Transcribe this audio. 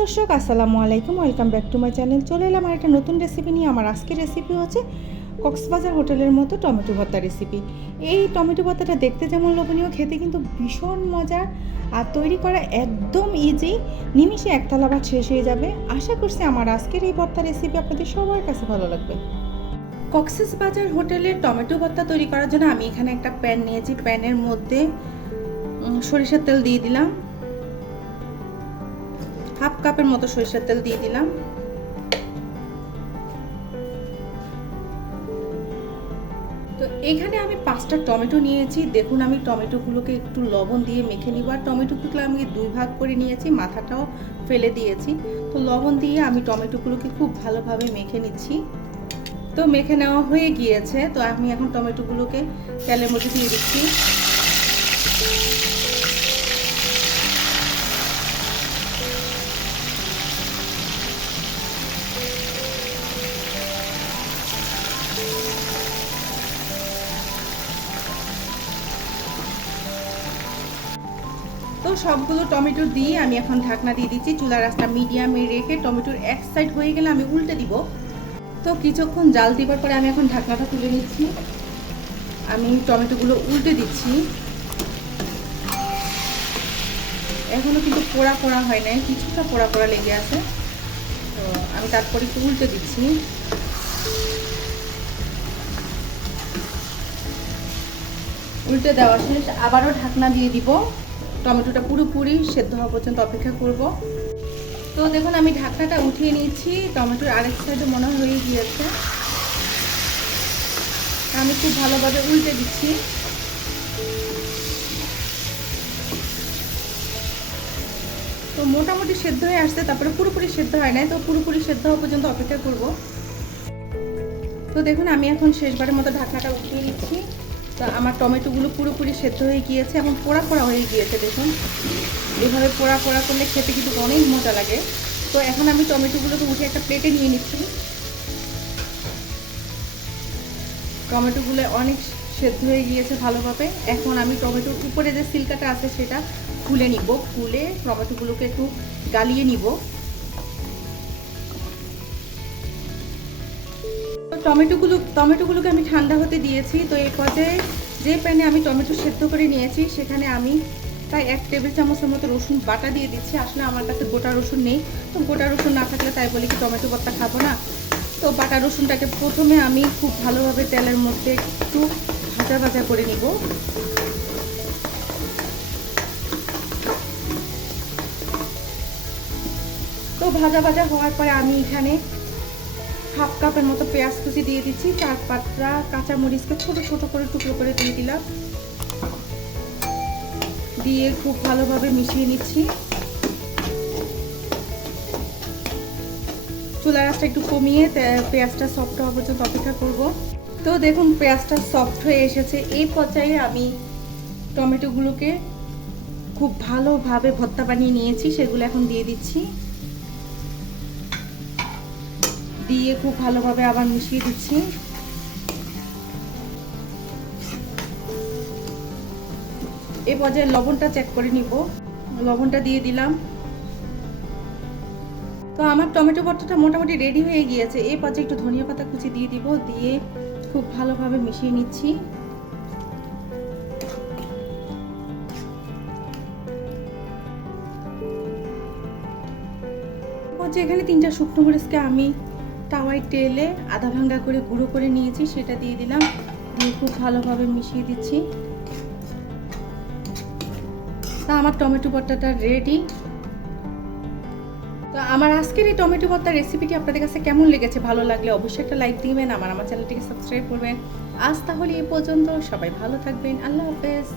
দর্শক আসসালামু আলাইকুম, welcome back to my channel. চলে এলাম আর একটা নতুন রেসিপি নিয়ে। আমার আজকের রেসিপি হচ্ছে কক্সবাজার হোটেলের মতো টমেটো ভর্তা রেসিপি। এই টমেটো ভর্তাটা দেখতে যেমন লোভনীয়, খেতে কিন্তু ভীষণ মজার আর তৈরি করা একদম ইজি। নিমিষে এক থালা ভাত শেষ হয়ে যাবে। আশা করছি আমার আজকের এই ভর্তা রেসিপি আপনাদের সবার কাছে ভালো লাগবে। কক্সবাজার হোটেলের টমেটো ভর্তা তৈরি করার জন্য আমি এখানে একটা প্যান নিয়েছি। প্যানের মধ্যে সরিষার তেল দিয়ে দিলাম, হাফ কাপের মতো সরিষার তেল দিয়ে দিলাম। তো এখানে আমি 5টা টমেটো নিয়েছি। দেখুন আমি টমেটোগুলোকে একটু লবণ দিয়ে মেখে নিব। আর টমেটোগুলো আমি 2 ভাগ করে নিয়েছি, মাথাটাও ফেলে দিয়েছি। তো লবণ দিয়ে আমি টমেটোগুলোকে খুব ভালোভাবে মেখে নিচ্ছি। তো মেখে নেওয়া হয়ে গিয়েছে। তো আমি এখন টমেটোগুলোকে তেলের মধ্যে দিয়ে দিচ্ছি। তো সবগুলো টমেটো দিয়ে আমি এখন ঢাকনা দিয়ে দিচ্ছি। চুলার আঁচটা মিডিয়ামে রেখে টমেটোর এক সাইড হয়ে গেলে আমি উল্টে দিব। তো কিছুক্ষণ জাল দিবার পরে আমি এখন ঢাকনাটা তুলে নিচ্ছি। আমি টমেটোগুলো উল্টে দিচ্ছি। এখনো কিন্তু পোড়া পোড়া হয় নাই, কিছুটা পোড়া পোড়া লেগে আছে। তো আমি তারপরে একটু উল্টে দিচ্ছি। উল্টে দেওয়া শেষ, আবারও ঢাকনা দিয়ে দিব। টমেটোটা পুরোপুরি সেদ্ধ হওয়া পর্যন্ত অপেক্ষা করব। তো দেখুন আমি ঢাকনাটা উঠিয়ে নিয়েছি। টমেটোর আরেক সাইডে মনে হয়ে গিয়েছে। আমি খুব ভালোভাবে উল্টে দিচ্ছি। তো মোটামুটি সেদ্ধ হয়ে আসছে, তারপরে পুরোপুরি সেদ্ধ হয় নাই। তো পুরোপুরি সেদ্ধ হওয়া পর্যন্ত অপেক্ষা করব। তো দেখুন আমি এখন শেষবারের মতো ঢাকনাটা উঠিয়ে নিচ্ছি। তো আমার টমেটোগুলো পুরোপুরি সেদ্ধ হয়ে গিয়েছে এবং পোড়া পোড়া হয়ে গিয়েছে। দেখুন এভাবে পোড়া পোড়া করলে খেতে কিন্তু অনেক মজা লাগে। তো এখন আমি টমেটোগুলোকে উঠে একটা প্লেটে নিয়ে নিচ্ছি। টমেটোগুলো অনেক সেদ্ধ হয়ে গিয়েছে ভালোভাবে। এখন আমি টমেটোর উপরে যে সিলকাটা আছে সেটা খুলে নিব। খুলে টমেটোগুলোকে একটু গালিয়ে নিব। টমেটোগুলোকে আমি ঠান্ডা হতে দিয়েছি। তো এই পর্যায়ে যে প্যানে আমি টমেটো সেদ্ধ করে নিয়েছি সেখানে আমি প্রায় 1 টেবিল চামচের মতো রসুন বাটা দিয়ে দিচ্ছি। আসলে আমার কাছে গোটা রসুন নেই। তো গোটা রসুন না থাকলে তাই বলে কি টমেটো ভর্তা খাবো না। তো বাটা রসুনটাকে প্রথমে আমি খুব ভালোভাবে তেলের মধ্যে একটু ভাজা ভাজা করে নিব। তো ভাজা ভাজা হওয়ার পরে আমি এখানে হাফ কাপের মতো পেঁয়াজ কুচি দিয়ে দিচ্ছি। 4-5টা কাঁচামরিচকে ছোট ছোট করে টুকরো করে দিয়ে দিলাম। দিয়ে খুব ভালোভাবে মিশিয়ে নিচ্ছি। চুলার আঁচটা একটু কমিয়ে পেঁয়াজটা সফট হওয়া পর্যন্ত অপেক্ষা করব। তো দেখুন পেঁয়াজটা সফট হয়ে এসেছে। এই পর্যায়ে আমি টমেটোগুলোকে খুব ভালোভাবে ভর্তা বানিয়ে নিয়েছি, সেগুলো এখন দিয়ে দিচ্ছি। দিয়ে খুব ভালোভাবে আবার মিশিয়ে দিচ্ছি। এই পর্যায়ে লবণটা চেক করে নিব। লবণটা দিয়ে দিলাম। তো আমার টমেটো ভর্তাটা মোটামুটি রেডি হয়ে গিয়েছে। এই পর্যায়ে একটু ধনিয়া পাতা কুচি দিয়ে দিব। দিয়ে খুব ভালোভাবে মিশিয়ে নিচ্ছি। এখানে 3টা শুকনো মরিচকে আমি তাওয়ায় তেলে আধা ভাঙ্গা করে গুঁড়ো করে নিয়েছি, সেটা দিয়ে দিলাম। দিয়ে খুব ভালোভাবে মিশিয়ে দিচ্ছি। তা আমার টমেটো ভর্তাটা রেডি। তো আমার আজকের এই টমেটো ভর্তার রেসিপিটি আপনাদের কাছে কেমন লেগেছে? ভালো লাগলে অবশ্যই একটা লাইক দিবেন। আমার চ্যানেলটিকে সাবস্ক্রাইব করবেন। আজ তাহলে এই পর্যন্ত। সবাই ভালো থাকবেন। আল্লাহ হাফেজ।